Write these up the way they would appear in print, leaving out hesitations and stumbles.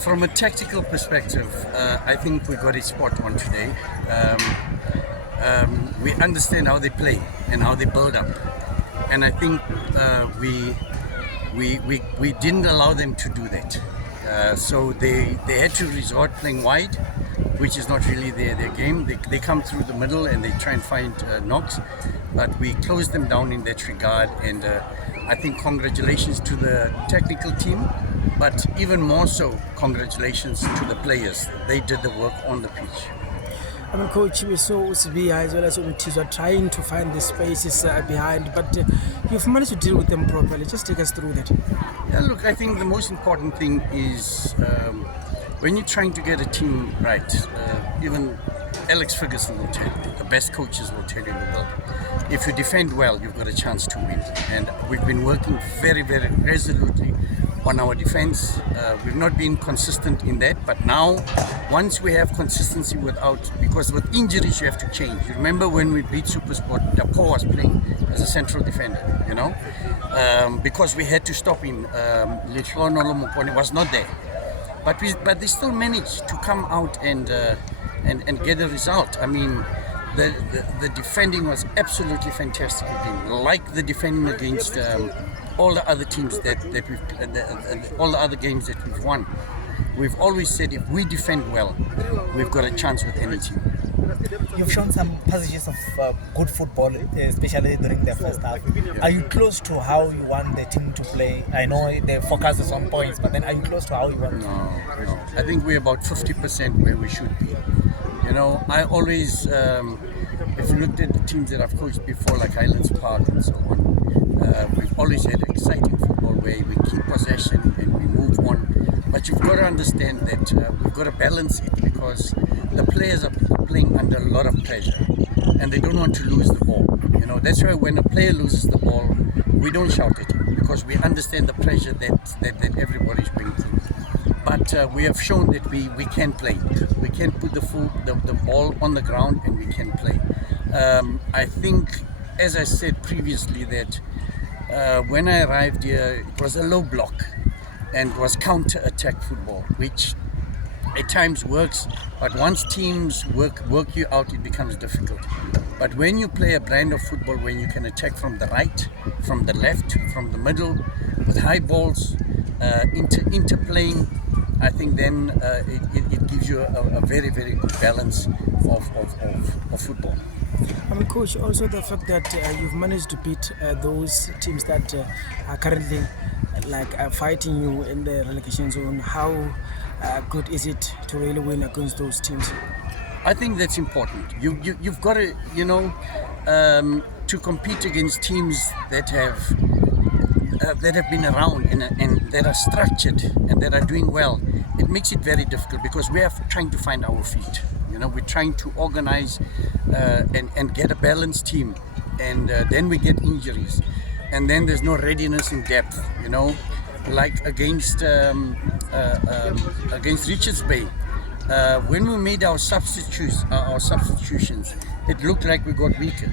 From a tactical perspective, I think we got it spot on today. We understand how they play and how they build up, and I think we didn't allow them to do that. So they had to resort playing wide, which is not really their game. They come through the middle and they try and find knocks, but we closed them down in that regard. And I think congratulations to the technical team, but even more so, congratulations to the players. They did the work on the pitch. I mean, Coach, we saw Usibia as well as Umtizwa trying to find the spaces behind, but you've managed to deal with them properly. Just take us through that. Yeah, look, I think the most important thing is when you're trying to get a team right, even Alex Ferguson will tell you, the best coaches will tell you in the world, if you defend well, you've got a chance to win. And we've been working very, very resolutely on our defense. We've not been consistent in that, but now once we have consistency because with injuries you have to change. You remember when we beat Supersport, Dapo was playing as a central defender, because we had to stop him. Lehlono Mokone was not there, but they still managed to come out and get a result. I mean, the defending was absolutely fantastic again, like the defending against all the other teams all the other games that we've won. We've always said if we defend well, we've got a chance with any team. You've shown some passages of good football, especially during the first half. Are you close to how you want the team to play? I know the focus is on points, but then are you close to how you want? No. I think we're about 50% where we should be. I always, if you looked at the teams that I've coached before, like Highlands Park and so on, we've always had exciting football where we keep possession and we move on. But you've got to understand that we've got to balance it because the players are playing under a lot of pressure and they don't want to lose the ball. That's why when a player loses the ball, we don't shout at him because we understand the pressure that everybody's going through. But we have shown that we can play. We can put the ball on the ground and we can play. I think, as I said previously, that when I arrived here, it was a low block and was counter-attack football, which at times works, but once teams work you out, it becomes difficult. But when you play a brand of football when you can attack from the right, from the left, from the middle, with high balls, interplaying, I think then it gives you a very, very good balance of football. I mean, Coach, also the fact that you've managed to beat those teams that are currently fighting you in the relegation zone, how good is it to really win against those teams? I think that's important. You've got to, to compete against teams that have been around and that are structured and that are doing well. It makes it very difficult because we are trying to find our feet. We're trying to organize and get a balanced team, and then we get injuries, and then there's no readiness in depth. Like against Richards Bay, when we made our substitutions, it looked like we got weaker.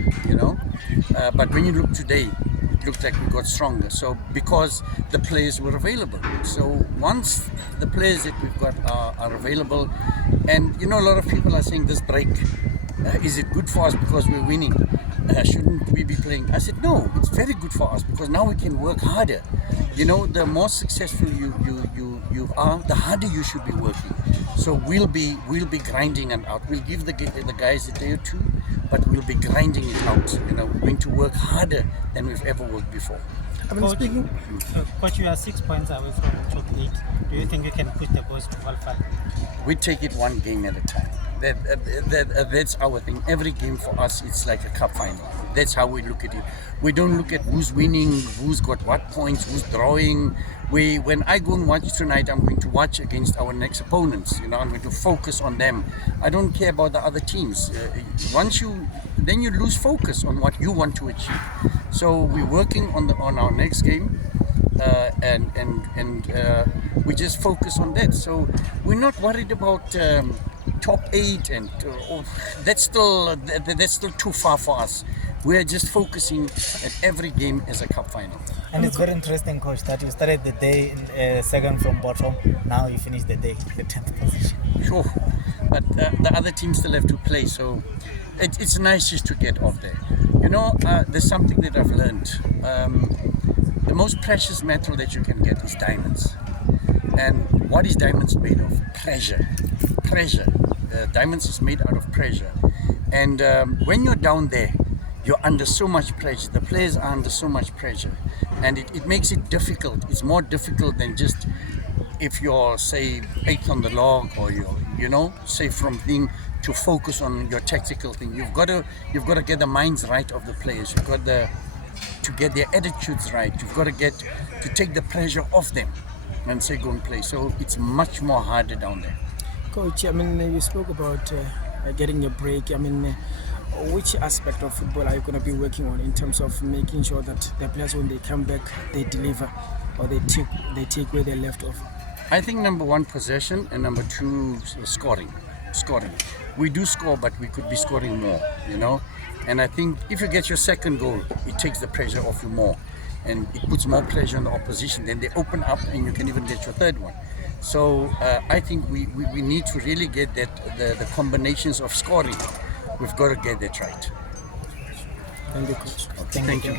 But when you look today, it looked like we got stronger. So because the players were available. So once the players that we've got are available, and a lot of people are saying this break, is it good for us because we're winning? Shouldn't we be playing? I said no, it's very good for us because now we can work harder. The more successful you are, the harder you should be working. So we'll be grinding it out. We'll give the guys a day or two, but we'll be grinding it out. We're going to work harder than we've ever worked before. Coach, you are 6 points away from top 8. Do you think you can push the boys to qualify? We take it one game at a time. That's our thing. Every game for us, it's like a cup final. That's how we look at it. We don't look at who's winning, who's got what points, who's drawing. When I go and watch tonight, I'm going to watch against our next opponents. I'm going to focus on them. I don't care about the other teams. Then you lose focus on what you want to achieve. So we're working on our next game, and we just focus on that. So we're not worried about top 8, and that's still too far for us. We are just focusing at every game as a cup final. And it's very interesting, coach, that you started the day in second from bottom. Now you finish the day in the 10th position. Sure, but the other teams still have to play, so it's nice just to get off there. You know, there's something that I've learned. The most precious metal that you can get is diamonds. And what is diamonds made of? Pressure. Diamonds is made out of pressure. And when you're down there, you're under so much pressure. The players are under so much pressure. And it makes it difficult. It's more difficult than just if you're, say, 8th on the log, or you're, say, from thing to focus on your tactical thing. You've got to get the minds right of the players. You've got to get their attitudes right. You've got to take the pressure off them and say go and play. So it's much more harder down there. Coach, I mean, you spoke about getting a break. I mean, which aspect of football are you going to be working on in terms of making sure that the players, when they come back, they deliver, or they take where they left off? I think number one, possession, and number two, scoring. We do score, but we could be scoring more, And I think if you get your second goal, it takes the pressure off you more, and it puts more pressure on the opposition. Then they open up, and you can even get your third one. So I think we need to really get the combinations of scoring. We've got to get that right. Thank you, coach. Thank you.